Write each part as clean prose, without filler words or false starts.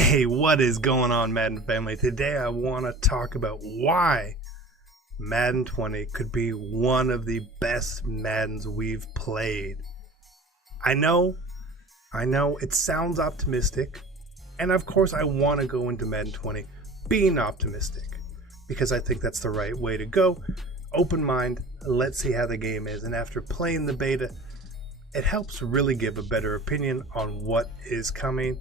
Hey, what is going on, Madden family? Today I want to talk about why Madden 20 could be one of the best Maddens we've played. I know, it sounds optimistic, and of course I want to go into Madden 20 being optimistic, because I think that's the right way to go. Open mind, let's see how the game is, and after playing the beta, it helps really give a better opinion on what is coming.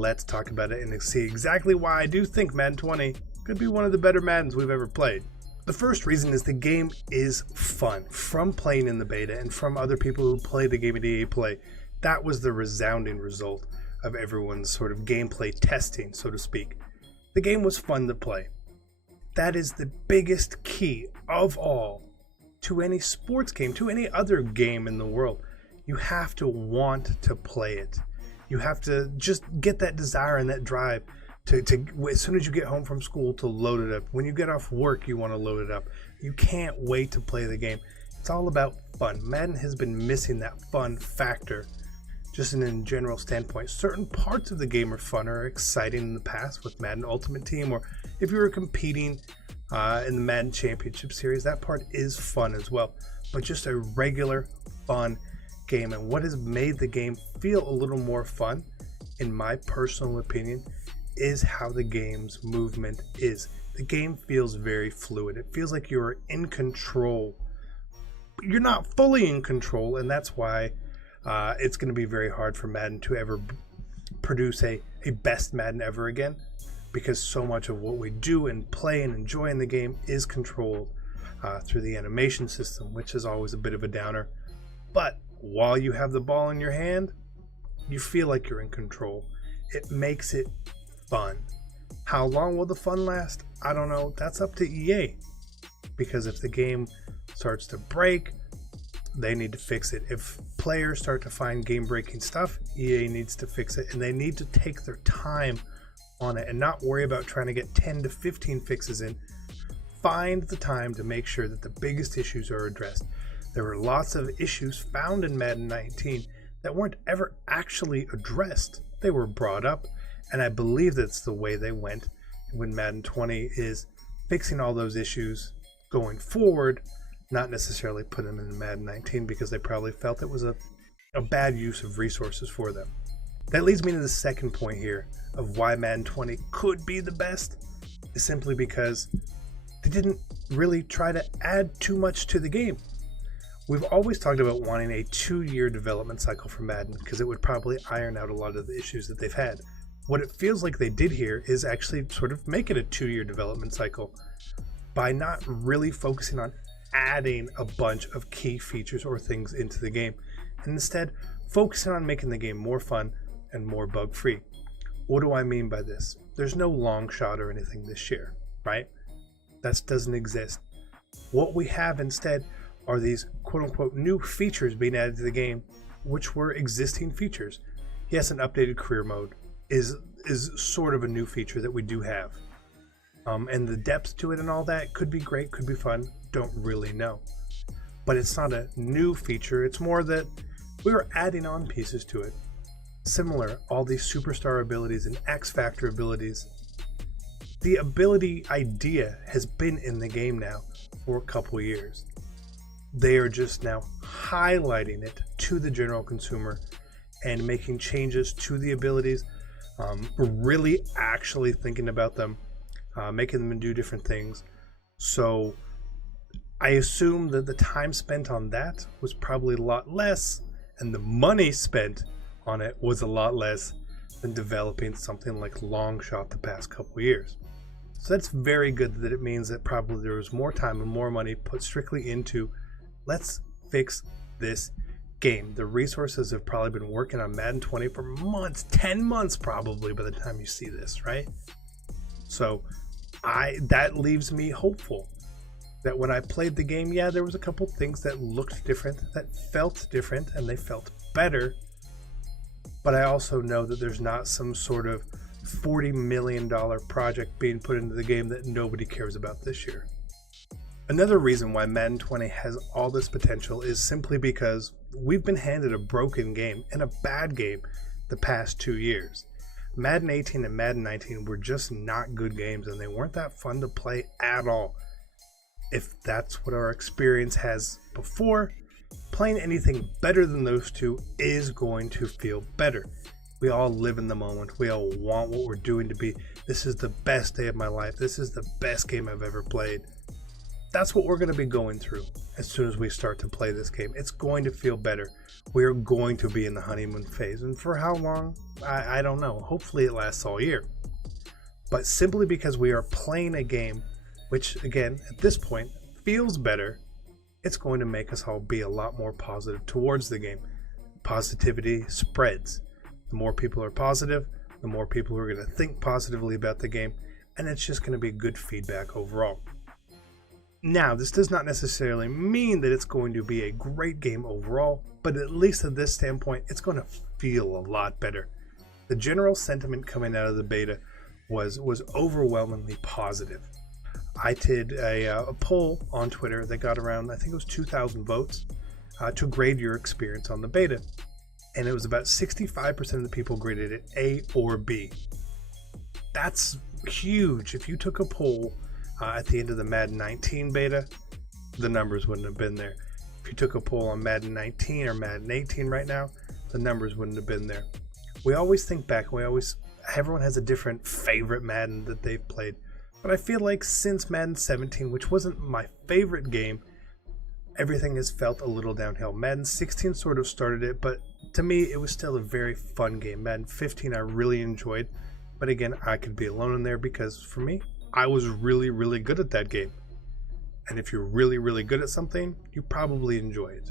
Let's talk about it and see exactly why I do think Madden 20 could be one of the better Maddens we've ever played. The first reason is the game is fun. From playing in the beta and from other people who play the game at EA Play, that was the resounding result of everyone's sort of gameplay testing, so to speak. The game was fun to play. That is the biggest key of all to any sports game, to any other game in the world. You have to want to play it. You have to just get that desire and that drive to as soon as you get home from school, to load it up. When you get off work, you want to load it up. You can't wait to play the game. It's all about fun. Madden has been missing that fun factor, just in a general standpoint. Certain parts of the game are fun or exciting in the past with Madden Ultimate Team, or if you were competing in the Madden Championship Series, that part is fun as well. But just a regular fun game, and what has made the game feel a little more fun, in my personal opinion, is how the game's movement is. The game feels very fluid. It feels like you're in control, but you're not fully in control, and that's why it's going to be very hard for Madden to ever produce a best Madden ever again, because so much of what we do and play and enjoy in the game is controlled through the animation system, which is always a bit of a downer. But while you have the ball in your hand, you feel like you're in control. It makes it fun. How long will the fun last? I don't know. That's up to EA. Because if the game starts to break, they need to fix it. If players start to find game-breaking stuff, EA needs to fix it. And they need to take their time on it and not worry about trying to get 10 to 15 fixes in. Find the time to make sure that the biggest issues are addressed. There were lots of issues found in Madden 19 that weren't ever actually addressed. They were brought up, and I believe that's the way they went when Madden 20 is fixing all those issues going forward, not necessarily putting them in Madden 19 because they probably felt it was a bad use of resources for them. That leads me to the second point here of why Madden 20 could be the best, is simply because they didn't really try to add too much to the game. We've always talked about wanting a 2-year development cycle for Madden because it would probably iron out a lot of the issues that they've had. What it feels like they did here is actually sort of make it a 2-year development cycle by not really focusing on adding a bunch of key features or things into the game, and instead focusing on making the game more fun and more bug-free. What do I mean by this? There's no long shot or anything this year, right? That doesn't exist. What we have instead are these quote-unquote new features being added to the game, which were existing features. Yes, an updated career mode is sort of a new feature that we do have. And the depth to it and all that could be great, could be fun, don't really know. But it's not a new feature, it's more that we're adding on pieces to it. Similar, all these superstar abilities and X Factor abilities. The ability idea has been in the game now for a couple years. They are just now highlighting it to the general consumer and making changes to the abilities, really actually thinking about them, making them do different things. So I assume that the time spent on that was probably a lot less, and the money spent on it was a lot less than developing something like Longshot the past couple years. So that's very good, that it means that probably there was more time and more money put strictly into let's fix this game. The resources have probably been working on Madden 20 for months, 10 months probably by the time you see this, right? So that leaves me hopeful that when I played the game, yeah, there was a couple things that looked different, that felt different, and they felt better. But I also know that there's not some sort of $40 million project being put into the game that nobody cares about this year. Another reason why Madden 20 has all this potential is simply because we've been handed a broken game and a bad game the past 2 years. Madden 18 and Madden 19 were just not good games, and they weren't that fun to play at all. If that's what our experience has before, playing anything better than those two is going to feel better. We all live in the moment. We all want what we're doing to be. This is the best day of my life. This is the best game I've ever played. That's what we're going to be going through as soon as we start to play this game. It's going to feel better. We're going to be in the honeymoon phase. And for how long? I don't know. Hopefully it lasts all year. But simply because we are playing a game, which again, at this point, feels better, it's going to make us all be a lot more positive towards the game. Positivity spreads. The more people are positive, the more people are going to think positively about the game, and it's just going to be good feedback overall. Now, this does not necessarily mean that it's going to be a great game overall, but at least at this standpoint, it's going to feel a lot better. The general sentiment coming out of the beta was overwhelmingly positive. I did a poll on Twitter that got around, I think it was 2,000 votes, to grade your experience on the beta. And it was about 65% of the people graded it A or B. That's huge. If you took a poll at the end of the Madden 19 beta, the numbers wouldn't have been there. If you took a poll on Madden 19 or Madden 18 right now, the numbers wouldn't have been there. We always think back, everyone has a different favorite Madden that they've played. But I feel like since Madden 17, which wasn't my favorite game, everything has felt a little downhill. Madden 16 sort of started it, but to me, it was still a very fun game. Madden 15 I really enjoyed, but again, I could be alone in there because for me, I was really, really good at that game. And if you're really, really good at something, you probably enjoy it.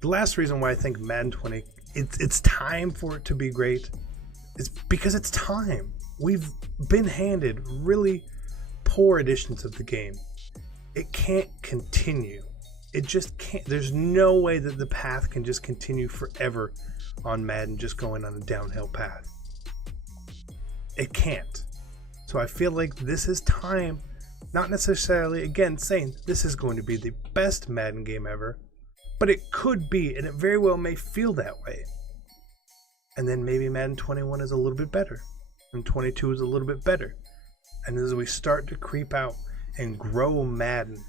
The last reason why I think Madden 20, it's time for it to be great, is because it's time. We've been handed really poor editions of the game. It can't continue. It just can't. There's no way that the path can just continue forever on Madden, just going on a downhill path. It can't. So I feel like this is time, not necessarily, again, saying this is going to be the best Madden game ever, but it could be, and it very well may feel that way. And then maybe Madden 21 is a little bit better, and 22 is a little bit better. And as we start to creep out and grow Madden,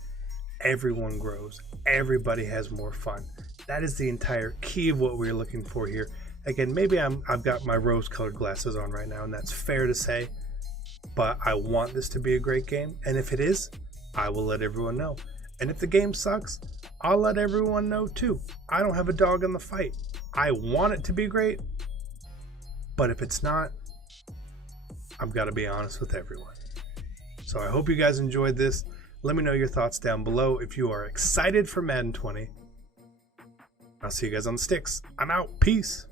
everyone grows. Everybody has more fun. That is the entire key of what we're looking for here. Again, maybe I've got my rose-colored glasses on right now, and that's fair to say. But I want this to be a great game. And if it is, I will let everyone know. And if the game sucks, I'll let everyone know too. I don't have a dog in the fight. I want it to be great. But if it's not, I've got to be honest with everyone. So I hope you guys enjoyed this. Let me know your thoughts down below if you are excited for Madden 20. I'll see you guys on the sticks. I'm out. Peace.